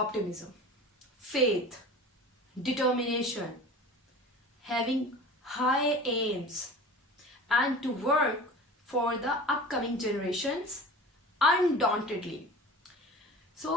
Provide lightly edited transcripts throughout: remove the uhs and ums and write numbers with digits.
optimism, faith, determination, having high aims, and to work for the upcoming generations undauntedly. So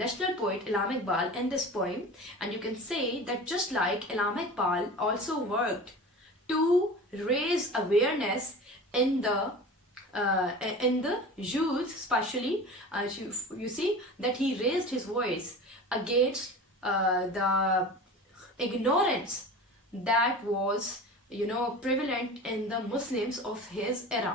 national poet Ilam Iqbal in this poem, and you can say that just like Ilam Iqbal also worked to raise awareness in the youth, especially you see that he raised his voice against the ignorance that was prevalent in the Muslims of his era.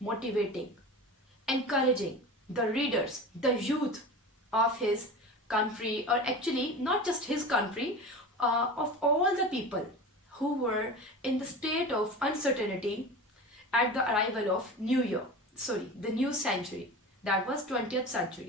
motivating, encouraging the readers, the youth of his country, or actually not just his country, of all the people who were in the state of uncertainty at the arrival of the new century, that was 20th century.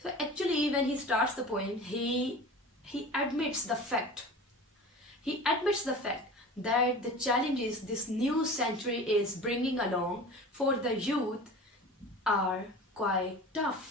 So actually when he starts the poem, he admits the fact. He admits the fact that the challenges this new century is bringing along for the youth are quite tough.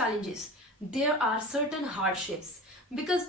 challenges. There are certain hardships. Because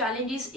challenges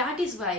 That is why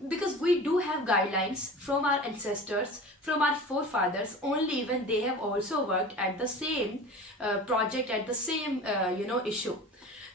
Because we do have guidelines from our ancestors, from our forefathers, only when they have also worked at the same project, at the same issue.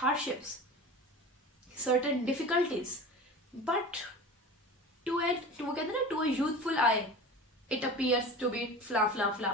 hardships, certain difficulties, but to a youthful eye it appears to be fla.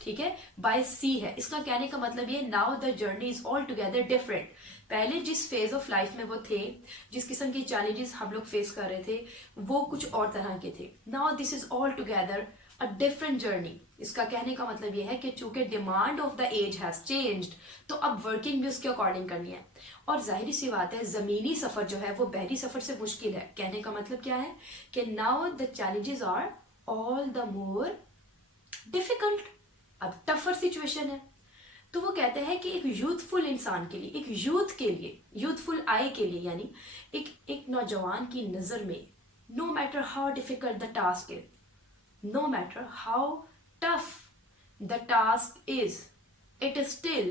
ٹھیک ہے, by سی ہے. اس کا کہنے کا مطلب یہ now the journey is all together different. پہلے جس فیز آف لائف میں وہ تھے, جس قسم کی چیلنجز ہم لوگ فیس کر رہے تھے, وہ کچھ اور طرح کے تھے. Now this is all together a different journey. اس کا کہنے کا مطلب یہ ہے کہ چونکہ demand of the age has changed, تو اب ورکنگ بھی اس کے اکارڈنگ کرنی ہے. اور ظاہری سی بات ہے زمینی سفر جو ہے وہ بحری سفر سے مشکل ہے. کہنے کا مطلب کیا ہے کہ now the challenges are all the more difficult. اب ٹفر سچویشن ہے. تو وہ کہتے ہیں کہ ایک یوتھفل انسان کے لیے, ایک یوتھ کے لیے, یوتھفل آئی کے لیے, یعنی ایک نوجوان کی نظر میں, no matter how difficult the task is, no matter how tough the task is, it is still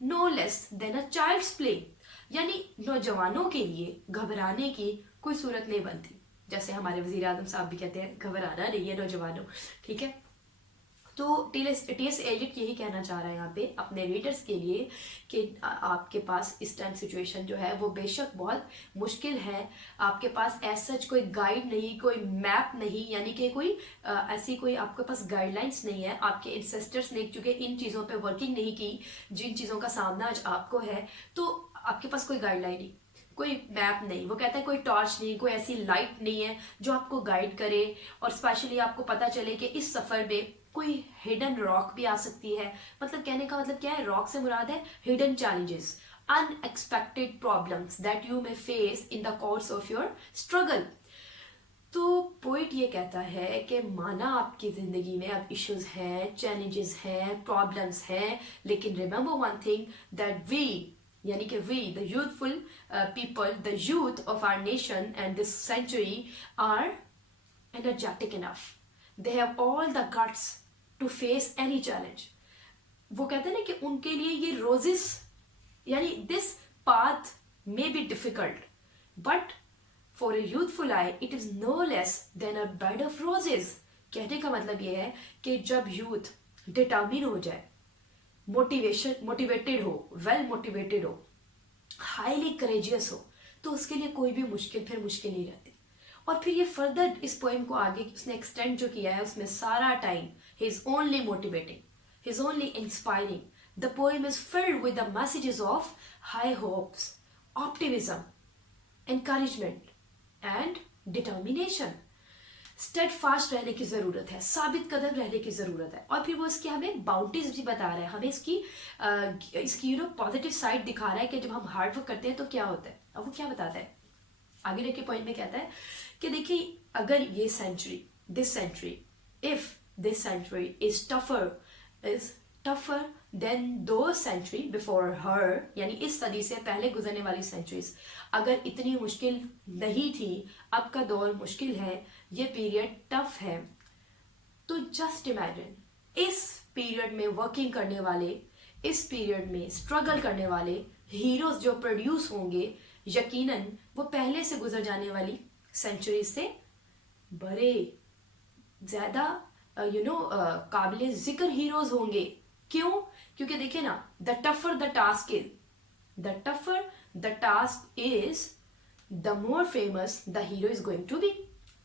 no less than a child's play. یعنی نوجوانوں کے لیے گھبرانے کی کوئی صورت نہیں بنتی. جیسے ہمارے وزیر اعظم صاحب بھی کہتے ہیں گھبرانا نہیں ہے نوجوانوں, ٹھیک ہے. تو ٹی ایس ایلٹ یہی کہنا چاہ رہا ہے یہاں پہ اپنے ریڈرز کے لیے کہ آپ کے پاس اس ٹائم سچویشن جو ہے وہ بے شک بہت مشکل ہے. آپ کے پاس ایز سچ کوئی گائیڈ نہیں, کوئی میپ نہیں, یعنی کہ کوئی ایسی کوئی آپ کے پاس گائیڈ لائنس نہیں ہے. آپ کے انسیسٹرس نے چونکہ ان چیزوں پہ ورکنگ نہیں کی جن چیزوں کا سامنا آج آپ کو ہے, تو آپ کے پاس کوئی گائیڈ لائن نہیں, کوئی میپ نہیں. وہ کہتا ہے کوئی ٹارچ نہیں, کوئی ایسی لائٹ نہیں ہے جو آپ کو گائیڈ کرے, اور اسپیشلی آپ کو پتہ چلے کہ اس سفر میں کوئی ہڈن راک بھی آ سکتی ہے. مطلب کہنے کا مطلب کیا ہے, راک سے مراد ہے hidden challenges, unexpected problems that you may face in the course of your struggle. تو پوئٹ یہ کہتا ہے کہ مانا آپ کی زندگی میں اب ایشوز ہیں, چیلنجز ہیں, پرابلمس ہیں, لیکن remember one thing that we, یعنی کہ we the youthful people, the youth of our nation and this century are energetic enough. They have all the guts to face any challenge. وہ کہتے ہیں نا کہ ان کے لیے یہ روزز, یعنی this path may be difficult, but for a youthful eye it is no less than a bed of roses. کہنے کا مطلب یہ ہے کہ جب یوتھ ڈٹرمن ہو جائے, موٹیویٹڈ ہو, ویل موٹیویٹڈ ہو, ہائیلی کریجیس ہو, تو اس کے لیے کوئی بھی مشکل پھر مشکل نہیں رہتی. اور پھر یہ فردر اس پوئم کو آگے اس نے ایکسٹینڈ جو کیا ہے, اس میں سارا time he is only motivating, he is only inspiring. The poem is filled with the messages of high hopes, optimism, encouragement and determination. Steadfast رہنے کی ضرورت ہے, ثابت قدم رہنے کی ضرورت ہے. اور پھر وہ اس کی ہمیں باؤنڈریز بھی بتا رہا ہے, ہمیں اس کی پازیٹیو سائڈ دکھا رہا ہے کہ جب ہم ہارڈ ورک کرتے ہیں تو کیا ہوتا ہے. اب وہ کیا بتاتا ہے آگے دیکھے پوائنٹ میں کہتا ہے کہ دیکھیے اگر یہ century, this century, if this century is tougher than those century before her, یعنی اس صدی سے پہلے گزرنے والی سینچریز اگر اتنی مشکل نہیں تھی, اب کا دور مشکل ہے, یہ پیریڈ ٹف ہے, تو جسٹ امیجن اس پیریڈ میں ورکنگ کرنے والے, اس پیریڈ میں اسٹرگل کرنے والے ہیروز جو پروڈیوس ہوں گے, یقیناً وہ پہلے سے گزر جانے والی سینچریز سے بڑے زیادہ قابل ذکر ہیروز ہوں گے. کیوں؟ کیونکہ دیکھیں نا, the tougher the task is the more famous the hero is going to be.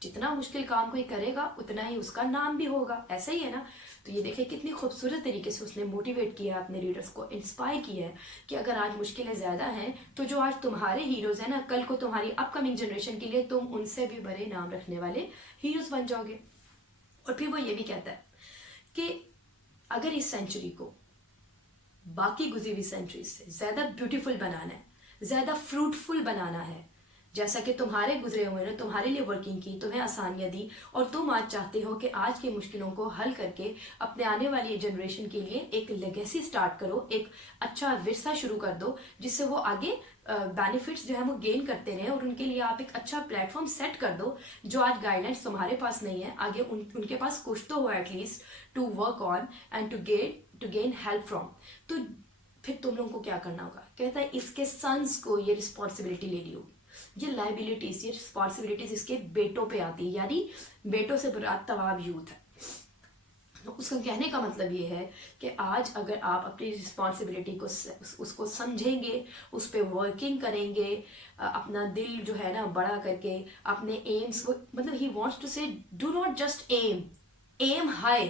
جتنا مشکل کام کوئی کرے گا اتنا ہی اس کا نام بھی ہوگا, ایسا ہی ہے نا. تو یہ دیکھیں کتنی خوبصورت طریقے سے اس نے موٹیویٹ کیا ہے اپنے ریڈرز کو, انسپائر کیا ہے کہ اگر آج مشکلیں زیادہ ہیں تو جو آج تمہارے ہیروز ہیں نا, کل کو تمہاری اپ کمنگ جنریشن کے لیے تم ان سے بھی بڑے نام رکھنے والے ہیروز بن جاؤ گے. اور پھر وہ یہ بھی کہتا ہے کہ اگر اس سینچری کو باقی گزری ہوئی سینچریز سے زیادہ بیوٹیفل بنانا ہے, زیادہ فروٹفل بنانا ہے, جیسا کہ تمہارے گزرے ہوئے نے تمہارے لیے ورکنگ کی, تمہیں آسانیاں دی, اور تم آج چاہتے ہو کہ آج کی مشکلوں کو حل کر کے اپنے آنے والی جنریشن کے لیے ایک لیگیسی سٹارٹ کرو, ایک اچھا ورثہ شروع کر دو جس سے وہ آگے بینیفٹس جو ہے وہ گین کرتے رہیں, اور ان کے لیے آپ ایک اچھا پلیٹ فارم سیٹ کر دو جو آج گائیڈ لائنس تمہارے پاس نہیں ہے, آگے ان کے پاس کچھ تو ہو at least to work on and to gain help from. تو پھر تم لوگوں کو کیا کرنا ہوگا, کہتا ہے اس کے سنس کو یہ رسپانسبلٹی لینی ہوگی, یہ لائبلٹیز, یہ رسپانسبلٹیز اس کے بیٹوں پہ آتی ہے, یعنی بیٹوں سے مراد تمام یوتھ ہے. اس کا کہنے کا مطلب یہ ہے کہ آج اگر آپ اپنی رسپانسبلٹی کو اس کو سمجھیں گے, اس پہ ورکنگ کریں گے, اپنا دل جو ہے نا بڑا کر کے اپنے ایمس کو, مطلب he wants to say do not just aim high,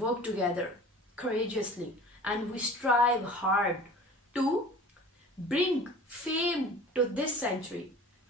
work together courageously and we strive hard to bring fame to this century,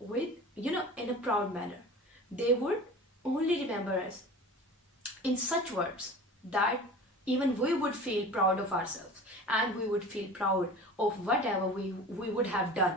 with in a proud manner. They would only remember us in such words that even we would feel proud of ourselves and we would feel proud of whatever we would have done.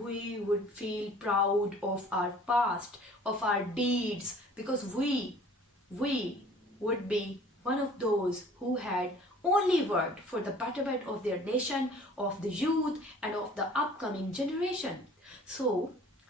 We would feel proud of our past, of our deeds, because we would be one of those who had only worked for the betterment of their nation, of the youth and of the upcoming generation. So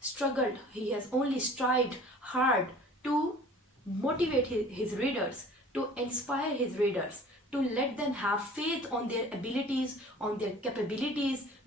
struggled, he has only strived hard to motivate his readers, to inspire his readers, to let them have faith on their abilities, on their capabilities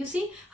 You see,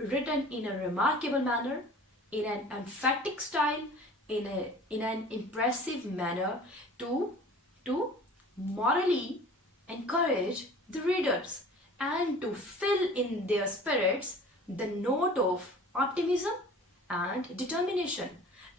written in a remarkable manner, in an emphatic style, in an impressive manner to morally encourage the readers and to fill in their spirits the note of optimism and determination.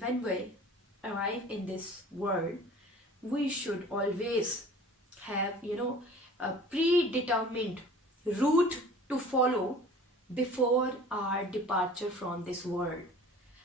when we arrive in this world, we should always have a predetermined route to follow before our departure from this world.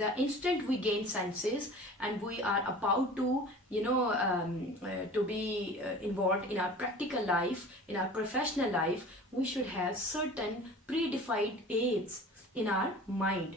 the instant we gain senses and we are about to to be involved in our practical life, in our professional life, we should have certain predefined aids in our mind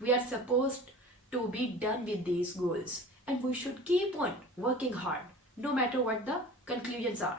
we are supposed to be done with these goals and we should keep on working hard no matter what the conclusions are.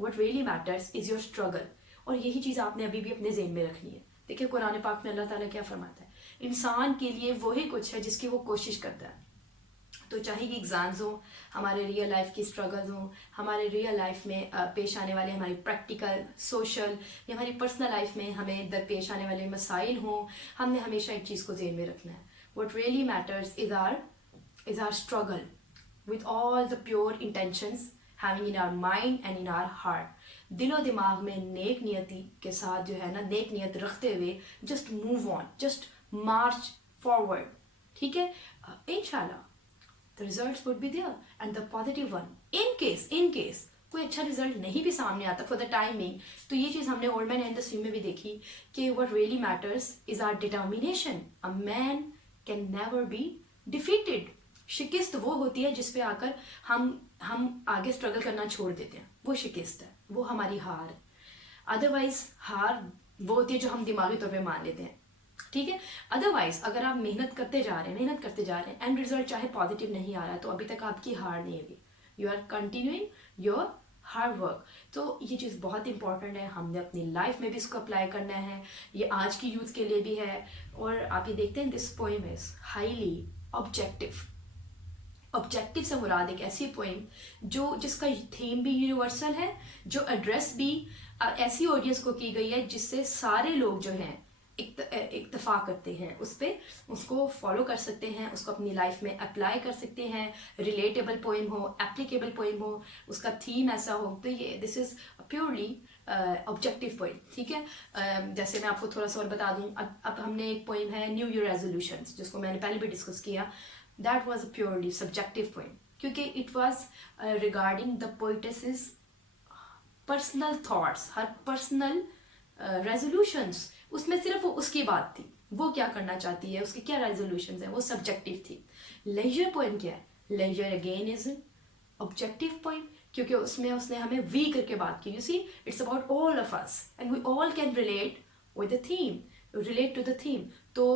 what really matters is your struggle. اور یہی چیز آپ نے ابھی بھی اپنے ذہن میں رکھنی ہے. دیکھیں قرآن پاک میں اللہ تعالیٰ کیا فرماتا ہے, انسان کے لیے وہی کچھ ہے جس کی وہ کوشش کرتا ہے. تو چاہے کہ ایگزامز ہوں, ہمارے ریئل لائف کی اسٹرگلز ہوں, ہمارے ریئل لائف میں پیش آنے والے ہماری پریکٹیکل, سوشل یا ہماری پرسنل لائف میں ہمیں درپیش آنے والے مسائل ہوں, ہم نے ہمیشہ ایک چیز کو ذہن میں رکھنا ہے. What really matters is our struggle with all the pure intentions having in our mind and in our heart. دل و دماغ میں نیک نیتی کے ساتھ جو ہے نا, نیک نیت رکھتے ہوئے just move on, just march forward. ٹھیک ہے, انشاءاللہ the results would be there and the positive one. in case کوئی اچھا رزلٹ نہیں بھی سامنے آتا for the timing, تو یہ چیز ہم نے اولڈ مین اینڈ دا سوئم میں بھی دیکھی کہ what really matters is our determination. A man can never be defeated. شکست وہ ہوتی ہے جس پہ آ کر ہم آگے اسٹرگل کرنا چھوڑ دیتے ہیں, وہ شکست ہے, وہ ہماری ہار ہے. ادروائز ہار وہ ہوتی ہے جو ہم دماغی طور پہ مان لیتے ہیں. ٹھیک ہے, ادروائز اگر آپ محنت کرتے جا رہے ہیں اینڈ رزلٹ چاہے پازیٹیو نہیں آ رہا ہے, تو ابھی تک آپ کی ہار نہیں ہوگی. You are continuing your hard work. تو یہ چیز بہت امپورٹنٹ ہے, ہم نے اپنی لائف میں بھی اس کو اپلائی کرنا ہے, یہ آج کی یوتھ کے لیے بھی ہے. اور آپ یہ دیکھتے ہیں this poem is highly objective. Objective سے مراد ایک ایسی پوئم جس کا تھیم بھی یونیورسل ہے, جو ایڈریس بھی ایسی آڈینس کو کی گئی ہے جس سے سارے لوگ جو ہیں اکتفا کرتے ہیں اس پہ, اس کو فالو کر سکتے ہیں, اس کو اپنی لائف میں اپلائی کر سکتے ہیں. ریلیٹیبل پوئم ہو, اپلیکیبل پوئم ہو, اس کا تھیم ایسا ہو, تو یہ دس از پیورلی آبجیکٹیو پوئم. ٹھیک ہے, جیسے میں آپ کو تھوڑا سا اور بتا دوں, اب ہم نے ایک پوئم ہے نیو ایئر ریزولوشنز, جس کو میں نے پہلے بھی ڈسکس کیا. That was a purely subjective poem کیونکہ it was regarding the poetess's personal thoughts, her personal resolutions. اس میں صرف وہ اس کی بات تھی, وہ کیا کرنا چاہتی ہے, اس کی کیا ریزولوشنز ہیں, وہ سبجیکٹیو تھی. لیجر پوئم کیا ہے, leisure again is objective poem کیونکہ اس میں اس نے ہمیں وی کر کے بات کی. You see it's about all of us and we all can relate with the theme, relate to the theme. تو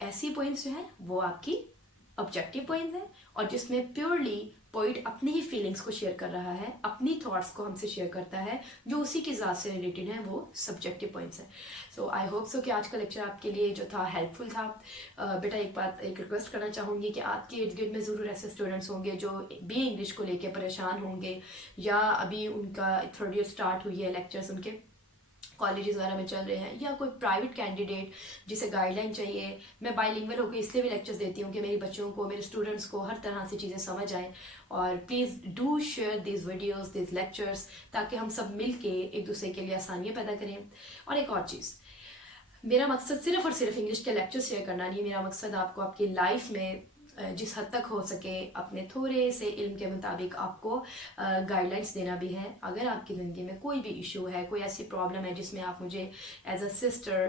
ایسی پوئمس جو ہیں وہ آپ کی آبجیکٹیو پوائنٹس ہیں, اور جس میں پیورلی پوئٹ اپنی ہی فیلنگس کو شیئر کر رہا ہے, اپنی تھاٹس کو ہم سے شیئر کرتا ہے جو اسی کی ذات سے ریلیٹڈ ہیں, وہ سبجیکٹیو پوائنٹس ہیں. سو آئی ہوپ سو کہ آج کا لیکچر آپ کے لیے جو تھا ہیلپ فل تھا. بیٹا ایک ریکویسٹ کرنا چاہوں گی کہ آپ کے ارد گرد میں ضرور ایسے اسٹوڈنٹس ہوں گے جو بی انگلش کو لے کے پریشان ہوں گے, یا ابھی ان کا تھرڈ ایئر اسٹارٹ ہوئی ہے, لیکچرس ان کے کالجز وغیرہ میں چل رہے ہیں, یا کوئی پرائیویٹ کینڈیڈیٹ جسے گائیڈ لائن چاہیے. میں بائی لنگول ہو کے اس لیے بھی لیکچرز دیتی ہوں کہ میری بچوں کو, میرے اسٹوڈنٹس کو ہر طرح سے چیزیں سمجھ آئیں. اور please do share these videos, these lectures, تاکہ ہم سب مل کے ایک دوسرے کے لیے آسانیاں پیدا کریں. اور ایک اور چیز, میرا مقصد صرف اور صرف انگلش کے لیکچر شیئر کرنا نہیں, میرا مقصد آپ کو آپ کی لائف میں جس حد تک ہو سکے اپنے تھوڑے سے علم کے مطابق آپ کو گائیڈ لائنس دینا بھی ہے. اگر آپ کی زندگی میں کوئی بھی ایشو ہے, کوئی ایسی پرابلم ہے جس میں آپ مجھے ایز اے سسٹر,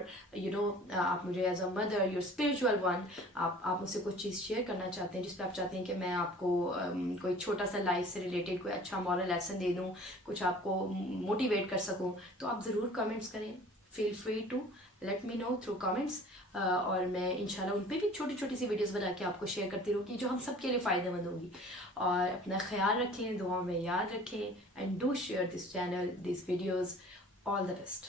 آپ مجھے as a mother, your spiritual one, آپ مجھ سے کچھ چیز شیئر کرنا چاہتے ہیں جس پہ آپ چاہتے ہیں کہ میں آپ کو کوئی چھوٹا سا لائف سے ریلیٹڈ کوئی اچھا مورل لیسن دے دوں, کچھ آپ کو موٹیویٹ کر سکوں, تو آپ ضرور کمنٹس کریں. Feel free to let me know through comments, اور میں انشاءاللہ ان پہ بھی چھوٹی چھوٹی سی ویڈیوز بنا کے آپ کو شیئر کرتی رہوں گی جو ہم سب کے لیے فائدہ مند ہوگی. اور اپنا خیال رکھیں, دعاؤں میں یاد رکھیں, and do share this channel, these videos. All the best.